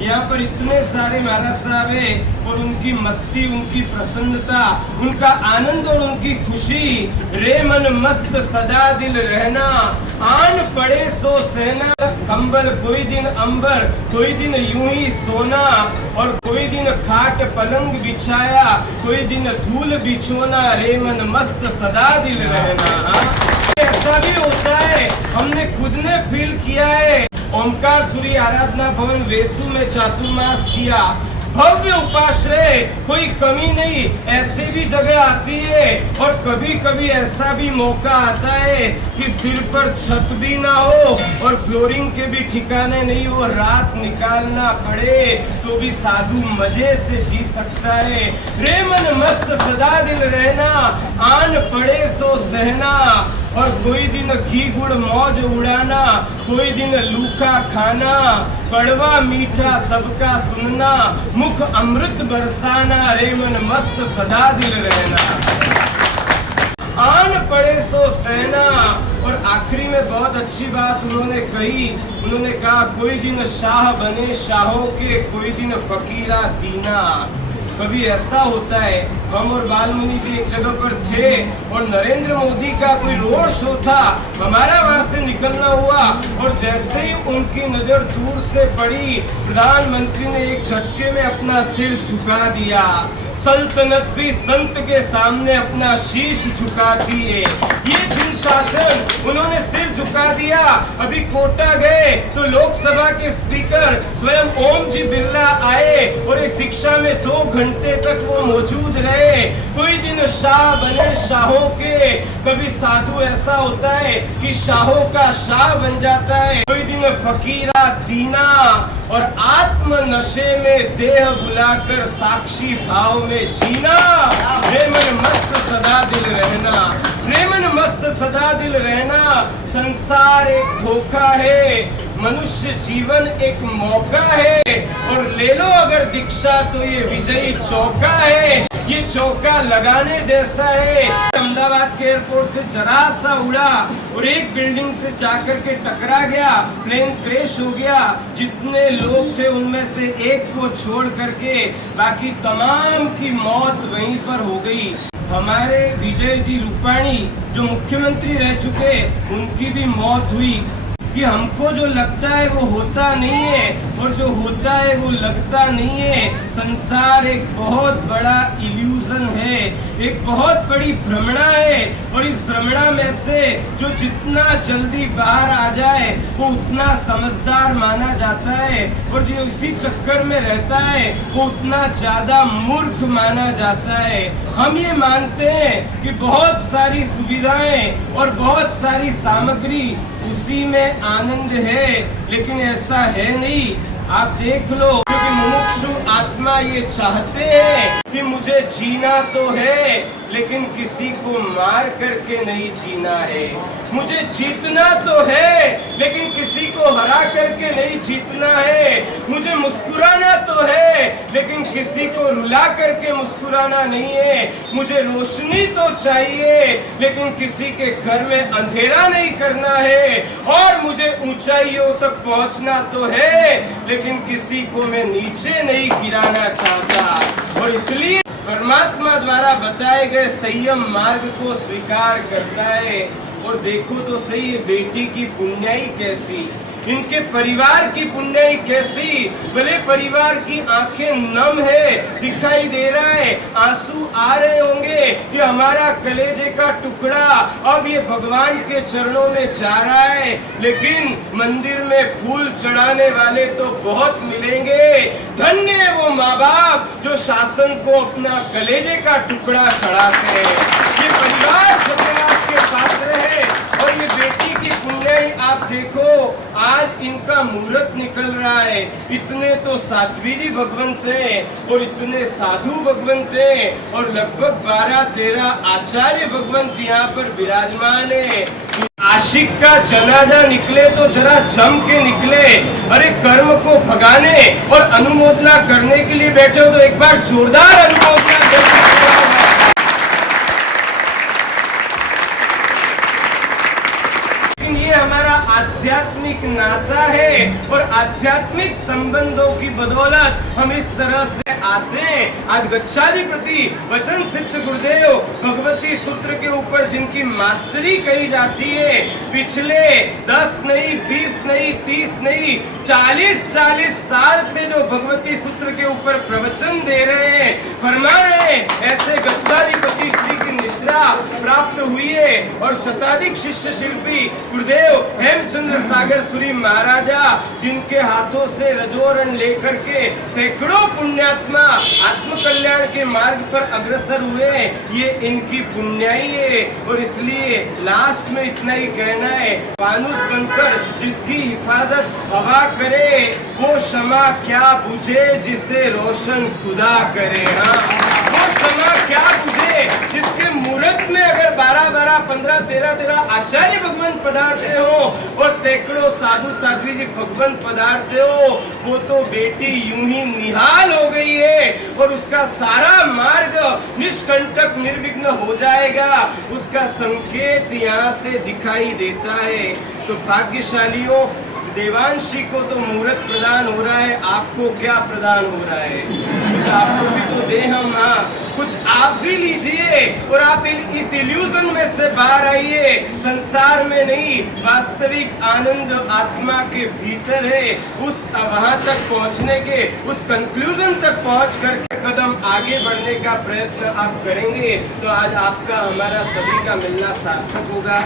यहाँ पर इतने सारे महाराज साहब है और उनकी मस्ती, उनकी प्रसन्नता, उनका आनंद और उनकी खुशी। रे मन मस्त सदा दिल रहना, आन पड़े सो सहना, कंबल कोई दिन अंबर, कोई दिन यूं ही सोना, और कोई दिन खाट पलंग बिछाया, कोई दिन धूल बिछोना, रे मन मस्त सदा दिल रहना। ऐसा भी होता है, हमने खुद ने फील किया है। ओमकार सूर्य आराधना भवन वेसू में चातुर्मास किया, भव्य उपाश्रय, कोई कमी नहीं, ऐसी भी जगह आती है। और कभी कभी ऐसा भी मौका आता है कि सिर पर छत भी ना हो और फ्लोरिंग के भी ठिकाने नहीं हो, रात निकालना पड़े तो भी साधु मजे से जी सकता है। रे मन मस्त सदा दिल रहना, आन पड़े सो सहना, और कोई दिन घी गुड़ मौज उड़ाना, कोई दिन लूखा खाना, कड़वा मीठा सबका सुनना, मुख अमृत बरसाना, रे मन मस्त सदा दिल रहना, आन पड़े सो सहना। और आखिरी में बहुत अच्छी बात उन्होंने कही, उन्होंने कहा कोई दिन शाह बने शाहों के, कोई दिन फकीरा दीना। कभी ऐसा होता है, हम और बालमुनि जी एक जगह पर थे और नरेंद्र मोदी का कोई रोड शो था, हमारा वहां से निकलना हुआ और जैसे ही उनकी नजर दूर से पड़ी, प्रधानमंत्री ने एक झटके में अपना सिर झुका दिया। सल्तनत भी संत के सामने अपना शीश झुकाती है। ये जिन शासन उन्होंने सिर झुका दिया। अभी कोटा गए तो लोकसभा के स्पीकर स्वयं ओम जी बिरला आए और एक दीक्षा में 2 घंटे तक वो मौजूद रहे। कोई दिन शाह बने शाहों के, कभी साधु ऐसा होता है कि शाहों का शाह बन जाता है, कोई दिन फकीरा दीना, और आत्म नशे में देह बुलाकर साक्षी भाव में जीना। रे मन मस्त सदा दिल रहना, रे मन मस्त सदा दिल रहना। संसार एक धोखा है, मनुष्य जीवन एक मौका है, और ले लो अगर दीक्षा तो ये विजयी चौका है, ये चौका लगाने जैसा है। अहमदाबाद के एयरपोर्ट से जरा सा उड़ा और एक बिल्डिंग से जाकर के टकरा गया, प्लेन क्रैश हो गया। जितने लोग थे उनमें से एक को छोड़ करके बाकी तमाम की मौत वहीं पर हो गई। हमारे विजय जी रूपाणी जो मुख्यमंत्री रह चुके, उनकी भी मौत हुई कि हमको जो लगता है वो होता नहीं है और जो होता है वो लगता नहीं है। संसार एक बहुत बड़ा इल्यूजन है, एक बहुत बड़ी भ्रमणा है, और इस भ्रमणा में से जो जितना जल्दी बाहर आ जाए वो उतना समझदार माना जाता है, और जो इसी चक्कर में रहता है वो उतना ज्यादा मूर्ख माना जाता है। हम ये मानते हैं कि बहुत सारी सुविधाएं और बहुत सारी सामग्री, उसी में आनंद है, लेकिन ऐसा है नहीं। आप देख लो, क्योंकि मुमुक्षु आत्मा ये चाहते हैं कि मुझे जीना तो है लेकिन किसी को मार करके नहीं जीना है, मुझे जीतना तो है लेकिन किसी को हरा करके नहीं जीतना है, मुझे मुस्कुराना तो है लेकिन किसी को रुला करके मुस्कुराना नहीं है, मुझे रोशनी तो चाहिए लेकिन किसी के घर में अंधेरा नहीं करना है, और मुझे ऊंचाइयों तक पहुंचना तो है लेकिन किसी को मैं नीचे नहीं गिराना चाहता। और इसलिए परमात्मा द्वारा बताए गए संयम मार्ग को स्वीकार करता है। और देखो तो सही, बेटी की पुण्याई कैसी, इनके परिवार की पुण्याई कैसी। भले परिवार की आंखें नम है, दिखाई दे रहा है, आंसू आ रहे होंगे कि हमारा कलेजे का टुकड़ा अब ये भगवान के चरणों में जा रहा है, लेकिन मंदिर में फूल चढ़ाने वाले तो बहुत मिलेंगे। धन्य है वो माँ बाप जो शासन को अपना कलेजे का टुकड़ा चढ़ाते हैं। ये परिवार सत्यनाथ के पात्र है। और ये बेटी की पुण्याई आप देखो, आज इनका मुहूर्त निकल रहा है। इतने तो साध्वी जी भगवंत हैं और इतने साधु भगवंत हैं, और लगभग 12-13 आचार्य भगवंत यहाँ पर विराजमान है। आशिक का जनाजा निकले तो जरा जम के निकले। अरे कर्म को भगाने और अनुमोदना करने के लिए बैठे हो तो एक बार जोरदार अनुमोदना करके। हमारा आध्यात्म आध्यात्मिक नाता है और आध्यात्मिक संबंधों की बदौलत हम इस तरह से आते हैं। आज गच्छाधिपति वचन सिद्ध गुरुदेव भगवती सूत्र के ऊपर जिनकी मास्टरी कही जाती है, पिछले 10 नहीं, 20 नहीं, 30 नहीं, 40 साल से जो भगवती सूत्र के ऊपर प्रवचन दे रहे हैं, फरमा रहे हैं, ऐसे गच्छाधिपति श्री की निश्रा प्राप्त हुई है। और शताधिक शिष्य शिल्पी गुरुदेव हेमचंद्र सागर सूरी महाराजा जिनके हाथों से रजोरण लेकर के सैकड़ों पुण्यात्मा आत्म कल्याण के मार्ग पर अग्रसर हुए, ये इनकी पुण्याई है। और इसलिए लास्ट में इतना ही कहना है, फानुस बनकर जिसकी हिफाजत हवा करे, वो शमा क्या बुझे जिसे रोशन खुदा करे। हाँ, वो शमा क्या बुझे जिसके मुहूर्त में अगर 12 15 13 आचार्य भगवान पधारते हो और सैकड़ों साधु साध्वी जी भगवान पधारते हो, वो तो बेटी यूं ही निहाल हो गई है और उसका सारा मार्ग निष्कंटक निर्विघ्न हो जाएगा। उसका संकेत यहाँ से दिखाई देता है। तो भाग्यशालियों, देवांशी को तो मुहूर्त प्रदान हो रहा है, आपको क्या प्रदान हो रहा है? कुछ आपको भी तो दे हम, हाँ, कुछ आप भी लीजिए और आप इस इल्यूजन में से बाहर आइए। संसार में नहीं, वास्तविक आनंद आत्मा के भीतर है। उस वहां तक पहुंचने के, उस कंक्लूजन तक पहुंच करके कदम आगे बढ़ने का प्रयत्न आप करेंगे तो आज आपका हमारा सभी का मिलना सार्थक होगा।